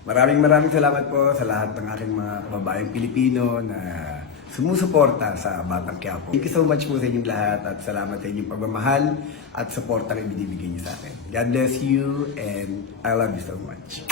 Maraming salamat po sa lahat ng aking mga kababayang Pilipino na sumusuporta sa Batang Quiapo. Thank you so much po sa inyong lahat at salamat sa inyong pagmamahal at suporta na binibigay niyo sa akin. God bless you and I love you so much.